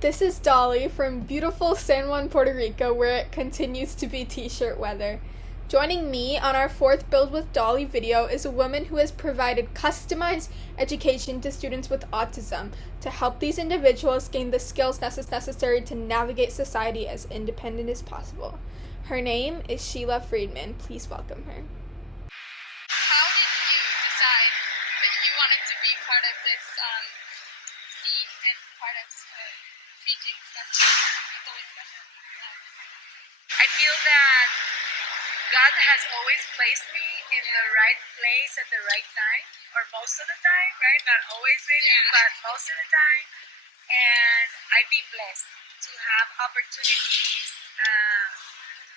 this is Dolly from beautiful San Juan, Puerto Rico, where it continues to be t-shirt weather. Joining me on our fourth Build with Dolly video is a woman who has provided customized education to students with autism to help these individuals gain the skills necessary to navigate society as independent as possible. Her name is Sheila Fridman. Please welcome her. How did you decide that you wanted to be part of this scene and part of teaching special needs? I feel that God has always placed me in the right place at the right time, or most of the time, right? Not always maybe, but most of the time. And I've been blessed to have opportunities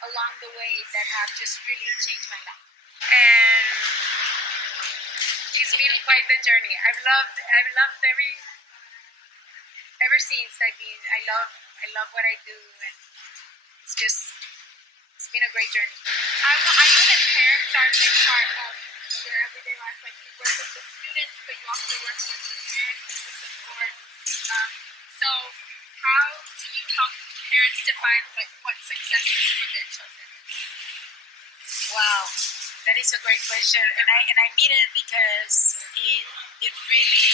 along the way that have just really changed my life. And it's been quite the journey. I've loved ever since I love what I do, and it's been a great journey. I know that parents are a big part of your everyday life. Like, you work with the students, but you also work with the parents and the support. So how do you help parents define what success is for their children? Wow, that is a great question, and I mean it because it really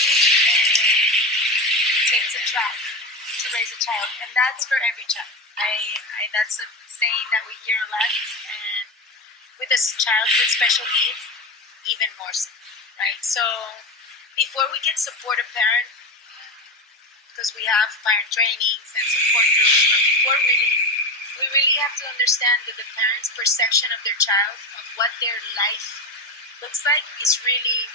takes a child to raise a child, and that's for every child. That's a saying that we hear a lot, and with a child with special needs, even more so, right? So before we can support a parent, because we have parent trainings and support groups, but before we really have to understand that the parent's perception of their child, of what their life looks like, is really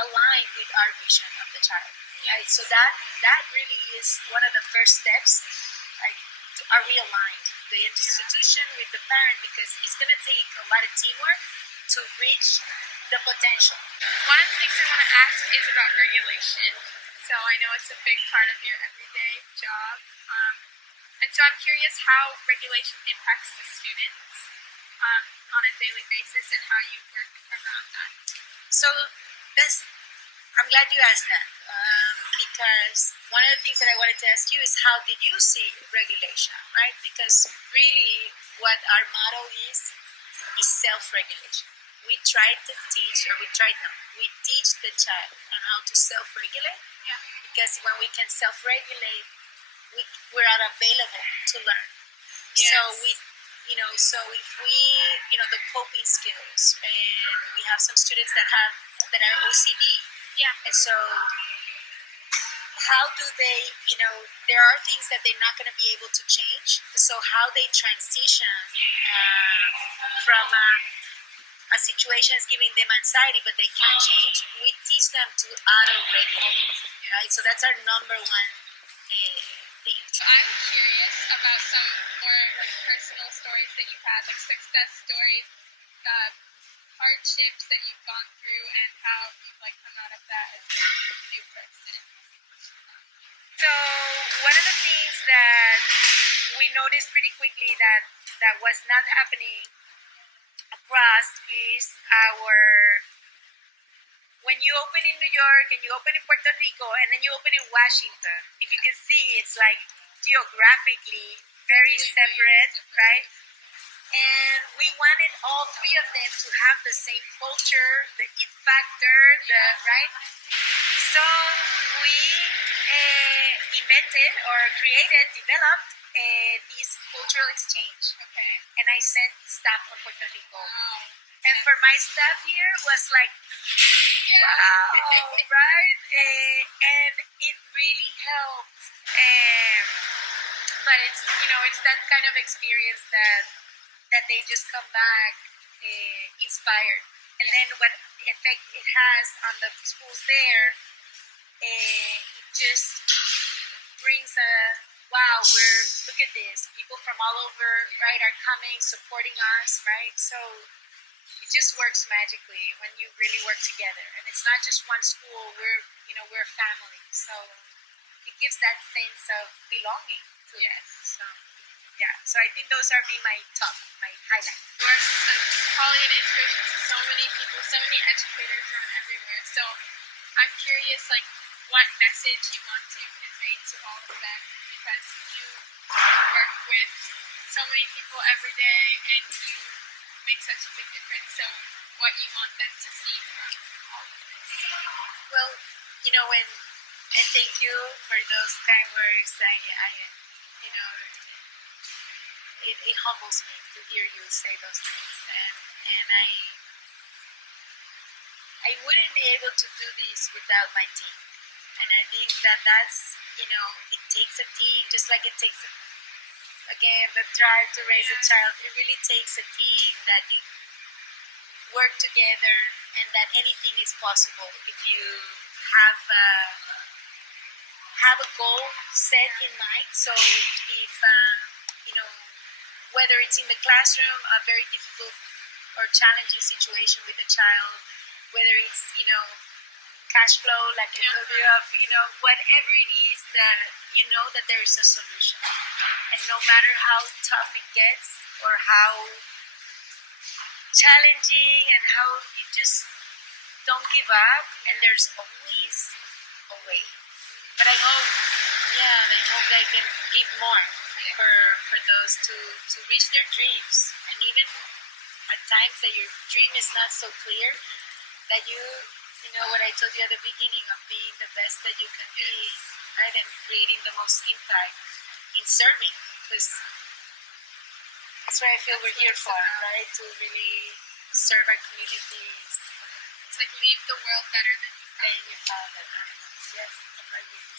aligned with our vision of the child, right? So that really is one of the first steps. Like, are we aligned, the institution with the parent, because it's going to take a lot of teamwork to reach the potential. One of the things I want to ask is about regulation. So I know it's a big part of your everyday job. And so I'm curious how regulation impacts the students on a daily basis and how you work around that. So I'm glad you asked that, because one of the things that I wanted to ask you is, how did you see regulation, right? Because really what our motto is self-regulation. We teach the child on how to self-regulate, because when we can self-regulate, we're available to learn. Yes. So if we, the coping skills, and we have some students that are OCD. Yeah. And so how do they, there are things that they're not going to be able to change. So how they transition from a situation is giving them anxiety, but they can't change, we teach them to auto-regulate, right? So that's our number one thing. I'm curious about some more personal stories that you've had, like success stories, hardships that you've gone through, and how you've come out of that as a new person. So one of the things that we noticed pretty quickly that was not happening across is when you open in New York and you open in Puerto Rico and then you open in Washington, if you can see, it's geographically very separate, right? And we wanted all three of them to have the same culture, the it factor, right? So we developed this cultural exchange. Okay. And I sent staff from Puerto Rico. Wow. And for my staff here was wow, right? And it really helped. But it's that kind of experience that they just come back inspired. And then what effect it has on the schools there, it just brings wow, look at this. People from all over, right, are coming, supporting us, right? So it just works magically when you really work together. And it's not just one school, we're a family. So it gives that sense of belonging to us. So I think those are my highlights. You're probably an inspiration to so many people, so many educators around everywhere. So I'm curious, what message you want to convey to all of them because you work with so many people every day and you make such a big difference. So what you want them to see from all of this? Well, and thank you for those kind words. It humbles me to hear you say those things, and I wouldn't be able to do this without my team. And I think that's, it takes a team, just like it takes, again, the drive to raise a child. It really takes a team that you work together and that anything is possible if you have a goal set in mind. So if, whether it's in the classroom, a very difficult or challenging situation with a child, whether it's, cash flow, like I told you, of, whatever it is that that there is a solution. And no matter how tough it gets or how challenging and how you just don't give up, and there's always a way. But I hope that I can give more for those to reach their dreams. And even at times that your dream is not so clear, that you know what I told you at the beginning of being the best that you can be, right? And creating the most impact in serving, because that's what I feel we're here for, right? To really serve our communities. It's like leave the world better than you found it. Yes, I'm right with you.